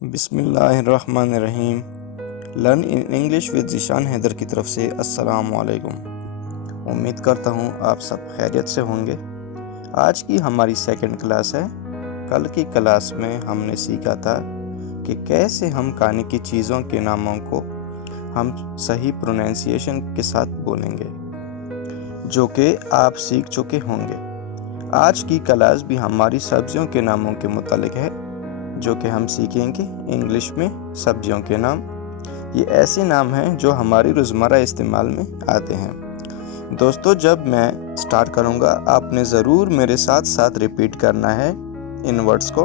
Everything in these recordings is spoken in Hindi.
बिस्मिल्लाहिर्रहमानिर्रहीम। Learn in English with Zeeshan Haider की तरफ से अस्सलाम वालेकुम। उम्मीद करता हूँ आप सब खैरियत से होंगे। आज की हमारी सेकंड क्लास है। कल की क्लास में हमने सीखा था कि कैसे हम खाने की चीज़ों के नामों को हम सही प्रोनाउंसिएशन के साथ बोलेंगे, जो कि आप सीख चुके होंगे। आज की क्लास भी हमारी सब्जियों के नामों के मुतालिक है, जो कि हम सीखेंगे इंग्लिश में सब्जियों के नाम। ये ऐसे नाम हैं जो हमारी रोज़मर्रा इस्तेमाल में आते हैं। दोस्तों, जब मैं स्टार्ट करूँगा आपने ज़रूर मेरे साथ साथ रिपीट करना है इन वर्ड्स को।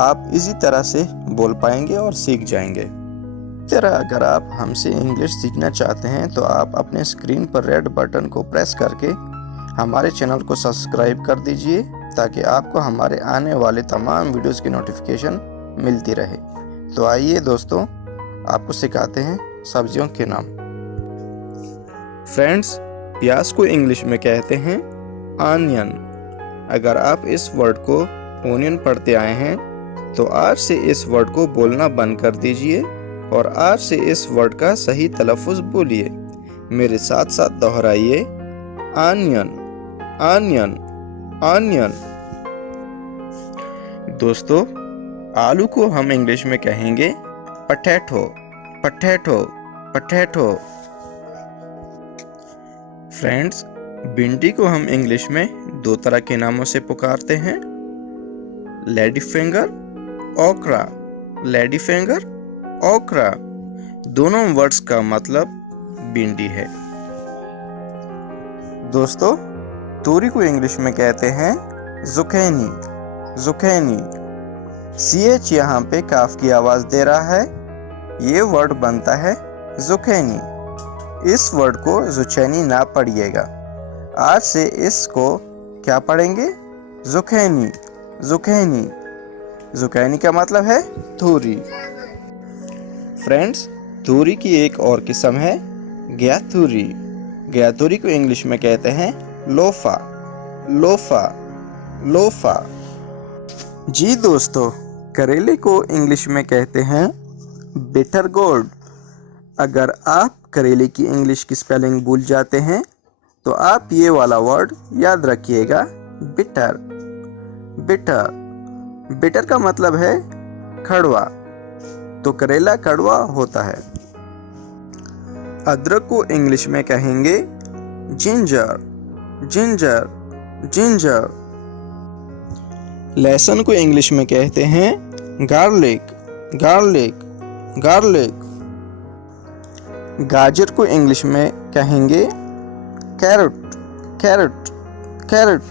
आप इसी तरह से बोल पाएंगे और सीख जाएंगे। इस तरह अगर आप हमसे इंग्लिश सीखना चाहते हैं तो आप अपने स्क्रीन पर रेड बटन को प्रेस करके हमारे चैनल को सब्सक्राइब कर दीजिए, ताकि आपको हमारे आने वाले तमाम वीडियोस की नोटिफिकेशन मिलती रहे। तो आइए दोस्तों, आपको सिखाते हैं सब्जियों के नाम। फ्रेंड्स, प्याज को इंग्लिश में कहते हैं ऑनियन। अगर आप इस वर्ड को ओनियन पढ़ते आए हैं तो आज से इस वर्ड को बोलना बंद कर दीजिए और आज से इस वर्ड का सही तलफ़ुज़ बोलिए। मेरे साथ साथ दोहराइए, ऑनियन, ऑनियन, ऑनियन। दोस्तों, आलू को हम इंग्लिश में कहेंगे पोटैटो, पोटैटो, पोटैटो। फ्रेंड्स, भिंडी को हम इंग्लिश में दो तरह के नामों से पुकारते हैं, लेडी फिंगर, ओकरा, लेडी फिंगर, ओकरा। दोनों वर्ड्स का मतलब भिंडी है। दोस्तों, तोरी को इंग्लिश में कहते हैं ज़ुकैनी, ज़ुकैनी। CH यहाँ पे काफ की आवाज़ दे रहा है, ये वर्ड बनता है ज़ुकैनी। इस वर्ड को ज़ुचैनी ना पढ़िएगा। आज से इसको क्या पढ़ेंगे? ज़ुकैनी, ज़ुकैनी। ज़ुकैनी का मतलब है तोरी। फ्रेंड्स, तोरी की एक और किस्म है ग्यातुरी। ग्यातुरी को इंग्लिश में कहते हैं लोफा, लोफा, लोफा। जी दोस्तों, करेले को इंग्लिश में कहते हैं बिटर गोर्ड। अगर आप करेले की इंग्लिश की स्पेलिंग भूल जाते हैं तो आप ये वाला वर्ड याद रखिएगा, बिटर, बिटर। बिटर का मतलब है कड़वा, तो करेला कड़वा होता है। अदरक को इंग्लिश में कहेंगे जिंजर, जिंजर, जिंजर। लहसुन को इंग्लिश में कहते हैं गार्लिक, गार्लिक, गार्लिक। गाजर को इंग्लिश में कहेंगे कैरट, कैरट, कैरट।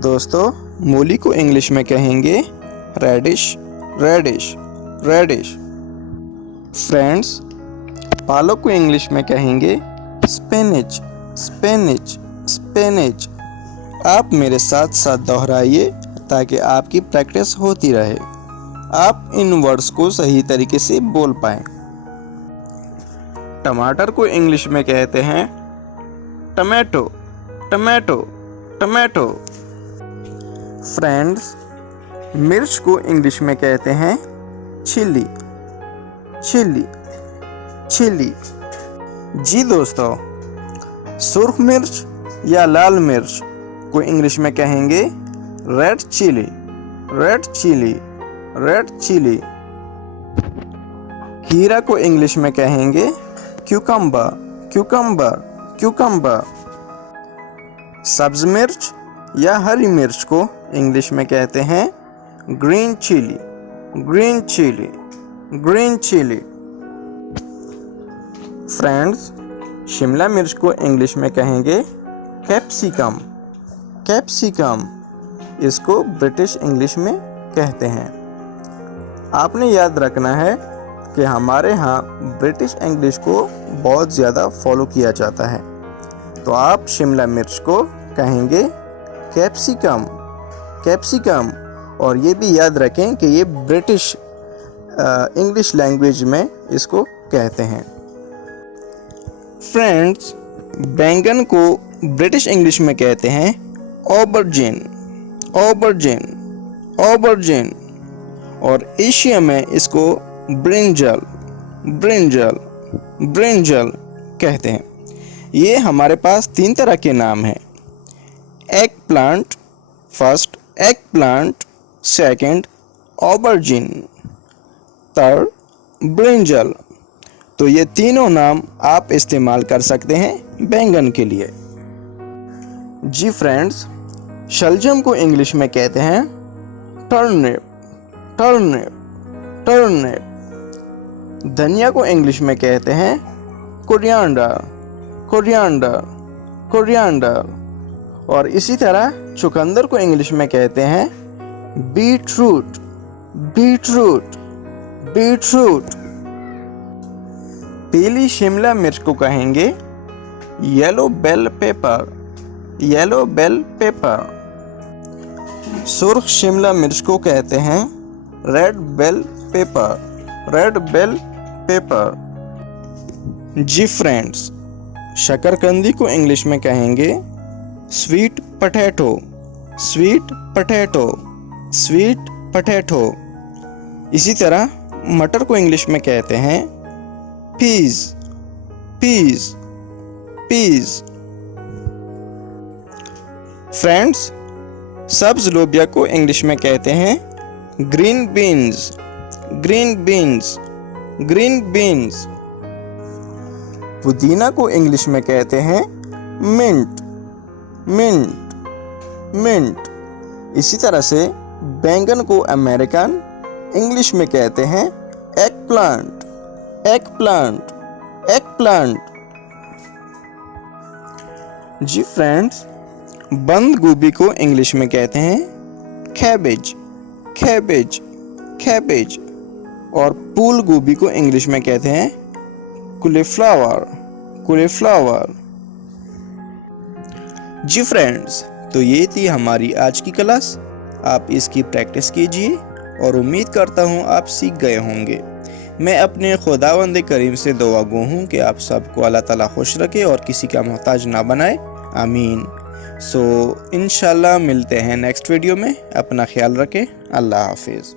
दोस्तों, मूली को इंग्लिश में कहेंगे रेडिश, रेडिश, रेडिश। फ्रेंड्स, पालक को इंग्लिश में कहेंगे स्पिनच, स्पिनच, स्पिनच। आप मेरे साथ साथ दोहराइए ताकि आपकी प्रैक्टिस होती रहे, आप इन वर्ड्स को सही तरीके से बोल पाएं। टमाटर को इंग्लिश में कहते हैं टमेटो, टमेटो, टमेटो। फ्रेंड्स, मिर्च को इंग्लिश में कहते हैं चिली, चिली, चिली। जी दोस्तों, सुर्ख मिर्च या लाल मिर्च को इंग्लिश में कहेंगे red chilli, red chilli, red chilli. खीरा को इंग्लिश में कहेंगे क्यूकम्बर, क्यूकम्बर, क्यूकम्बर। सब्ज मिर्च या हरी मिर्च को इंग्लिश में कहते हैं green chilli, green chilli, green chilli. Friends, शिमला मिर्च को इंग्लिश में कहेंगे कैप्सिकम, कैप्सिकम। इसको ब्रिटिश इंग्लिश में कहते हैं। आपने याद रखना है कि हमारे यहाँ ब्रिटिश इंग्लिश को बहुत ज़्यादा फॉलो किया जाता है, तो आप शिमला मिर्च को कहेंगे कैप्सिकम, कैप्सिकम। और ये भी याद रखें कि ये ब्रिटिश इंग्लिश लैंग्वेज में इसको कहते हैं। फ्रेंड्स, बैंगन को ब्रिटिश इंग्लिश में कहते हैं ऑबरजिन, ऑबरजिन, ऑबरजिन। और एशिया में इसको ब्रिंजल ब्रिंजल ब्रिंजल कहते हैं। ये हमारे पास 3 तरह के नाम हैं। Eggplant first, eggplant second, aubergine third, brinjal. तो ये तीनों नाम आप इस्तेमाल कर सकते हैं बैंगन के लिए। जी फ्रेंड्स, शलजम को इंग्लिश में कहते हैं टर्निप टर्निप टर्निप। धनिया को इंग्लिश में कहते हैं कोरिएंडर कोरिएंडर कोरिएंडर। और इसी तरह चुकंदर को इंग्लिश में कहते हैं बीटरूट बीटरूट बीटरूट। पीली शिमला मिर्च को कहेंगे yellow bell pepper yellow bell pepper. सुर्ख शिमला मिर्च को कहते हैं red bell pepper red bell pepper. जी फ्रेंड्स, शकरकंदी को इंग्लिश में कहेंगे sweet potato sweet potato sweet potato. इसी तरह मटर को इंग्लिश में कहते हैं पीज पीज पीज। फ्रेंड्स, सब्ज लोबिया को इंग्लिश में कहते हैं green beans green beans green beans. पुदीना को इंग्लिश में कहते हैं मिंट मिंट मिंट। इसी तरह से बैंगन को अमेरिकन इंग्लिश में कहते हैं eggplant eggplant eggplant. जी फ्रेंड्स, बंद गोभी को इंग्लिश में कहते हैं कैबेज कैबेज कैबेज। और फूल गोभी को इंग्लिश में कहते हैं कॉलीफ्लावर कॉलीफ्लावर। जी फ्रेंड्स, तो ये थी हमारी आज की क्लास। आप इसकी प्रैक्टिस कीजिए और उम्मीद करता हूँ आप सीख गए होंगे। मैं अपने खुदावंद करीम से दुआ गो हूँ कि आप सबको अल्लाह ताला खुश रखे और किसी का मोहताज ना बनाए, आमीन। सो इंशाल्लाह मिलते हैं नेक्स्ट वीडियो में। अपना ख्याल रखें। अल्लाह हाफिज़।